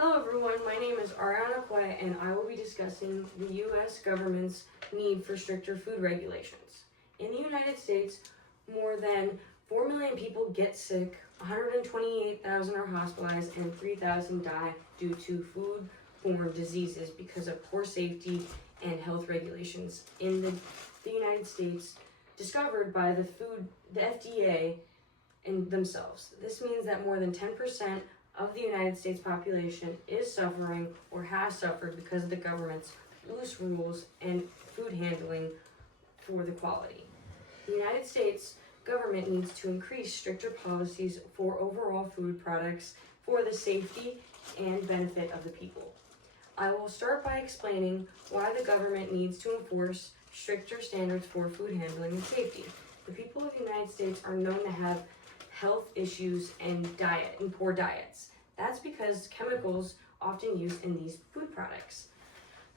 Hello everyone, my name is Ariana Quay and I will be discussing the U.S. government's need for stricter food regulations. In the United States, more than 4 million people get sick, 128,000 are hospitalized, and 3,000 die due to food-borne diseases because of poor safety and health regulations in the United States discovered by the FDA and themselves. This means that more than 10% of the United States population is suffering or has suffered because of the government's loose rules and food handling for the quality. The United States government needs to increase stricter policies for overall food products for the safety and benefit of the people. I will start by explaining why the government needs to enforce stricter standards for food handling and safety. The people of the United States are known to have health issues and poor diets. That's because chemicals often used in these food products.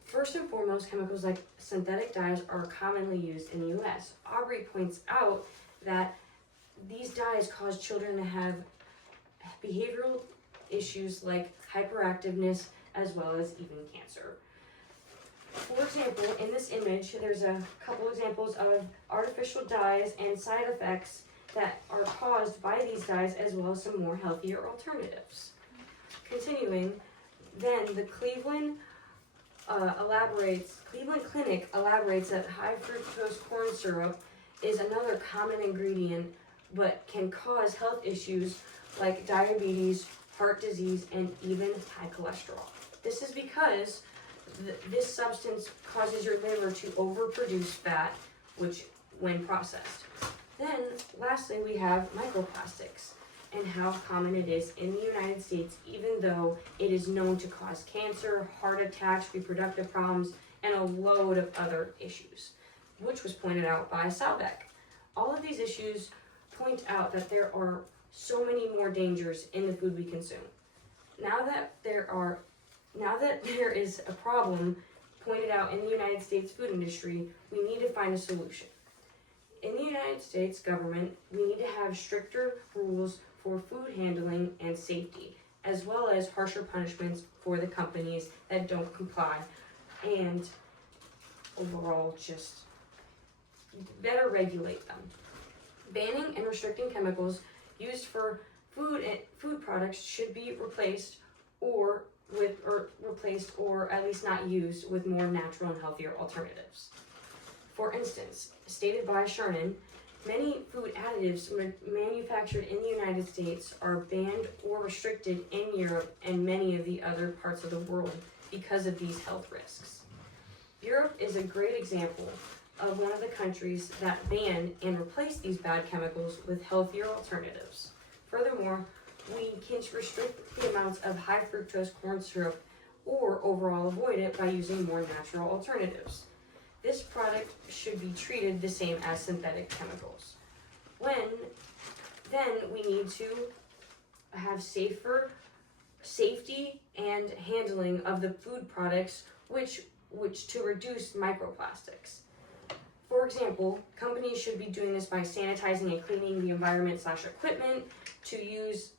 First and foremost, chemicals like synthetic dyes are commonly used in the U.S. Aubrey points out that these dyes cause children to have behavioral issues like hyperactiveness as well as even cancer. For example, in this image, there's a couple examples of artificial dyes and side effects that are caused by these dyes, as well as some more healthier alternatives. Continuing, then the Cleveland Clinic elaborates that high fructose corn syrup is another common ingredient, but can cause health issues like diabetes, heart disease, and even high cholesterol. This is because this substance causes your liver to overproduce fat, which when processed. Then, lastly, we have microplastics and how common it is in the United States, even though it is known to cause cancer, heart attacks, reproductive problems, and a load of other issues, which was pointed out by Salbeck. All of these issues point out that there are so many more dangers in the food we consume. Now that there is a problem pointed out in the United States food industry, we need to find a solution. In the United States government, we need to have stricter rules for food handling and safety, as well as harsher punishments for the companies that don't comply, and overall just better regulate them. Banning and restricting chemicals used for food products should be replaced or at least not used with more natural and healthier alternatives. For instance, stated by Sherman, many food additives manufactured in the United States are banned or restricted in Europe and many of the other parts of the world because of these health risks. Europe is a great example of one of the countries that ban and replace these bad chemicals with healthier alternatives. Furthermore, we can restrict the amounts of high fructose corn syrup or overall avoid it by using more natural alternatives. This product should be treated the same as synthetic chemicals. Then we need to have safety and handling of the food products which to reduce microplastics. For example, companies should be doing this by sanitizing and cleaning the environment/equipment to use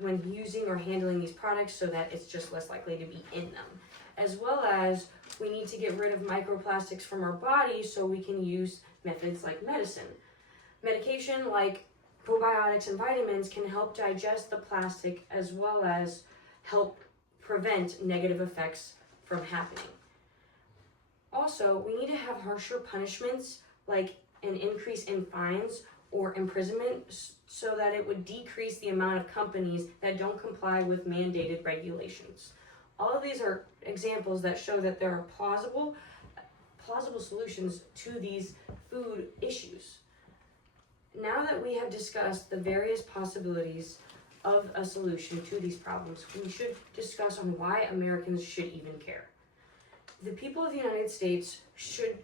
when using or handling these products so that it's just less likely to be in them. As well as we need to get rid of microplastics from our body so we can use methods like medicine. Medication like probiotics and vitamins can help digest the plastic as well as help prevent negative effects from happening. Also, we need to have harsher punishments like an increase in fines or imprisonment so that it would decrease the amount of companies that don't comply with mandated regulations. All of these are examples that show that there are plausible solutions to these food issues. Now that we have discussed the various possibilities of a solution to these problems, we should discuss on why Americans should even care. The people of the United States should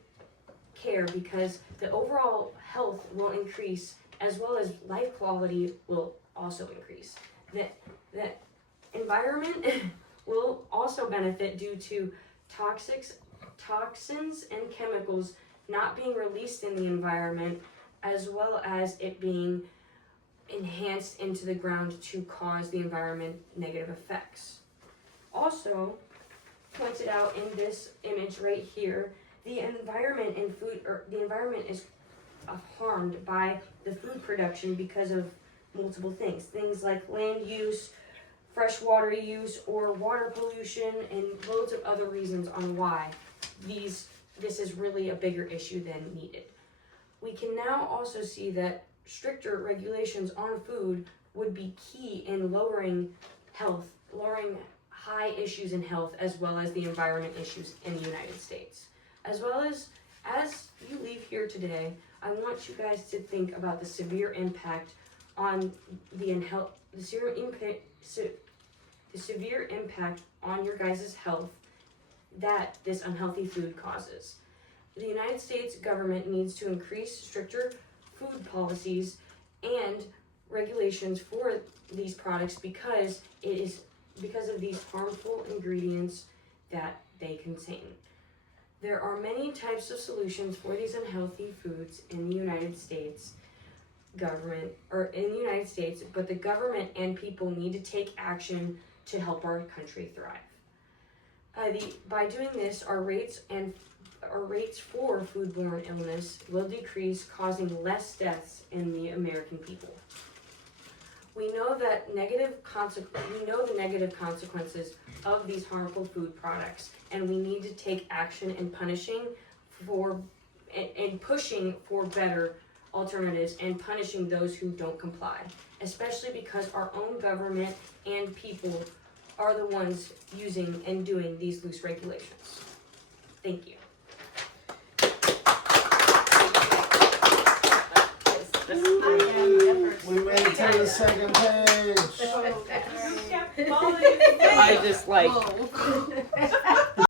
care because the overall health will increase as well as life quality will also increase. The environment will also benefit due to toxins and chemicals not being released in the environment, as well as it being enhanced into the ground to cause the environment negative effects. Also, pointed out in this image right here, the environment in food, or the environment is harmed by the food production because of multiple things. Things like land use, freshwater use, or water pollution, and loads of other reasons on why this is really a bigger issue than needed. We can now also see that stricter regulations on food would be key in lowering high issues in health, as well as the environment issues in the United States. As well as you leave here today, I want you guys to think about the severe impact on severe impact on your guys' health that this unhealthy food causes. The United States government needs to increase stricter food policies and regulations for these products because of these harmful ingredients that they contain. There are many types of solutions for these unhealthy foods in the United States government, but the government and people need to take action to help our country thrive. By doing this, our rates for foodborne illness will decrease, causing less deaths in the American people. We know the negative consequences of these harmful food products, and we need to take action in pushing for better alternatives and punishing those who don't comply, especially because our own government and people are the ones using and doing these loose regulations. Thank you. We made it to the second page. I just like